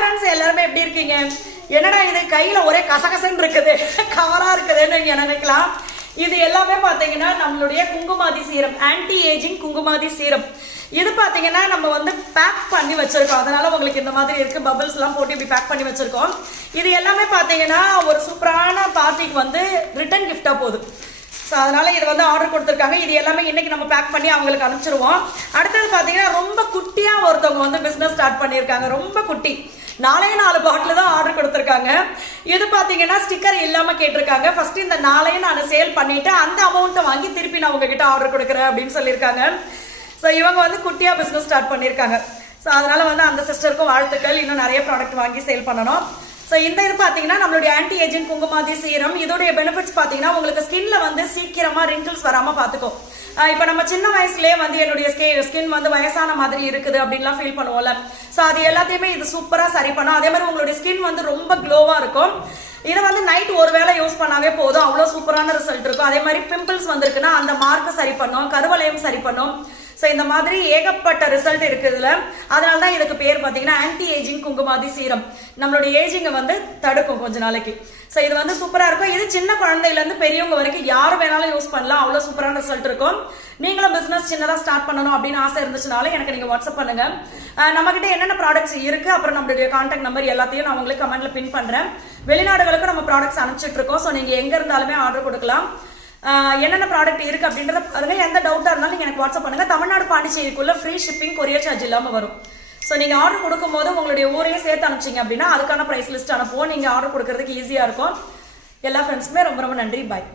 Friends, எல்லாருமே எப்படி இருக்கீங்க? என்னடா இது கையில ஒரே கசகசன்னு இருக்குது, கவரா இருக்குதுன்னு நீங்க நினைக்கலாம். இது எல்லாமே பாத்தீங்கன்னா நம்மளுடைய Kumkumadi serum, anti ageing Kumkumadi serum. இது பாத்தீங்கன்னா நம்ம வந்து பேக் பண்ணி வச்சிருக்கோம். அதனால உங்களுக்கு இந்த மாதிரி இருக்கு, பபிள்ஸ் எல்லாம் போட்டு இப்படி பேக் பண்ணி வச்சிருக்கோம். இது எல்லாமே பாத்தீங்கன்னா ஒரு சூப்பரான பார்ட்டிக்கு வந்து ரிட்டர்ன் கிஃப்டா போகுது. ஸோ அதனால இது வந்து ஆர்டர் கொடுத்துருக்காங்க. இது எல்லாமே இன்னைக்கு நம்ம பேக் பண்ணி அவங்களுக்கு அனுப்பிச்சிருவோம். அடுத்தது பார்த்தீங்கன்னா ரொம்ப குட்டியா ஒருத்தவங்க வந்து பிஸ்னஸ் ஸ்டார்ட் பண்ணியிருக்காங்க. ரொம்ப குட்டி, 4 பாட்டில் தான் ஆர்டர் கொடுத்துருக்காங்க. இது பார்த்தீங்கன்னா ஸ்டிக்கர் இல்லாமல் கேட்டிருக்காங்க. ஃபர்ஸ்ட் இந்த 4 நான் சேல் பண்ணிட்டு அந்த அமௌண்ட்டை வாங்கி திருப்பி நான் உங்ககிட்ட ஆர்டர் கொடுக்குறேன் அப்படின்னு சொல்லியிருக்காங்க. ஸோ இவங்க வந்து குட்டியா பிஸ்னஸ் ஸ்டார்ட் பண்ணியிருக்காங்க. ஸோ அதனால வந்து அந்த சிஸ்டருக்கும் வாழ்த்துக்கள். இன்னும் நிறைய ப்ராடக்ட் வாங்கி சேல் பண்ணணும். ஸோ இந்த இது பார்த்தீங்கன்னா நம்மளுடைய ஆன்டி ஏஜிங் குங்குமாதி சீரம். இதோடைய பெனிஃபிட்ஸ் பார்த்தீங்கன்னா உங்களுக்கு ஸ்கின்ல வந்து சீக்கிரமா ரிங்கிள்ஸ் வராமல் பார்த்துக்கும். இப்போ நம்ம சின்ன வயசுலேயே வந்து என்னுடைய ஸ்கின் வந்து வயசான மாதிரி இருக்குது அப்படின்லாம் ஃபீல் பண்ணுவோம்ல. ஸோ அது எல்லாத்தையுமே இது சூப்பராக சரி பண்ணும். அதே மாதிரி உங்களுடைய ஸ்கின் வந்து ரொம்ப க்ளோவாக இருக்கும். இதை வந்து நைட் ஒரு வேளை யூஸ் பண்ணாவே போதும், அவ்வளோ சூப்பரான ரிசல்ட் இருக்கும். அதே மாதிரி பிம்பிள்ஸ் வந்திருக்குன்னா அந்த மார்க்கை சரி பண்ணும், கருவளையம் சரி பண்ணும். ஸோ இந்த மாதிரி ஏகப்பட்ட ரிசல்ட் இருக்குதுல. அதனால தான் இதுக்கு பேர் பார்த்தீங்கன்னா ஆன்டி ஏஜிங் குங்குமாதி சீரம். நம்மளுடைய ஏஜிங்கை வந்து தடுக்கும் கொஞ்ச நாளைக்கு. ஸோ இது வந்து சூப்பராக இருக்கும். இது சின்ன குழந்தையிலேருந்து பெரியவங்க வரைக்கும் யார் வேணாலும் யூஸ் பண்ணலாம், அவ்வளோ சூப்பரான ரிசல்ட் இருக்கும். நீங்களும் பிஸ்னஸ் சின்னதாக ஸ்டார்ட் பண்ணணும் அப்படின்னு ஆசை இருந்துச்சுனாலும் எனக்கு நீங்கள் வாட்ஸ்அப் பண்ணுங்க. நம்மகிட்ட என்னென்ன ப்ராடக்ட்ஸ் இருக்கு, அப்புறம் நம்மளுடைய கான்டாக்ட் நம்பர் எல்லாத்தையும் நான் உங்களுக்கு கமெண்ட்ல பின் பண்ணுறேன். வெளிநாடுகளுக்கு நம்ம ப்ராடக்ட்ஸ் அனுப்பிச்சிட்டு இருக்கோம். ஸோ நீங்கள் எங்கே இருந்தாலுமே ஆர்டர் கொடுக்கலாம். என்னென்ன ப்ராடக்ட் இருக்கு அப்படின்றத அதுல எந்த டவுட்டா இருந்தாலும் நீங்க எனக்கு வாட்ஸ்அப் பண்ணுங்க. தமிழ்நாடு பாண்டிச்சேரிக்குள்ள ஃப்ரீ ஷிப்பிங், கொரியர் சார்ஜ் இல்லாம வரும். ஸோ நீங்க ஆர்டர் கொடுக்கும் போது உங்களுடைய ஊரையும் சேர்த்து அனுப்பிச்சிங்க அப்படின்னா அதுக்கான பிரைஸ் லிஸ்ட் அனுப்புவோம். நீங்க ஆர்டர் கொடுக்கறதுக்கு ஈஸியா இருக்கும். எல்லா ஃப்ரெண்ட்ஸ்க்குமே ரொம்ப ரொம்ப நன்றி. பாய்.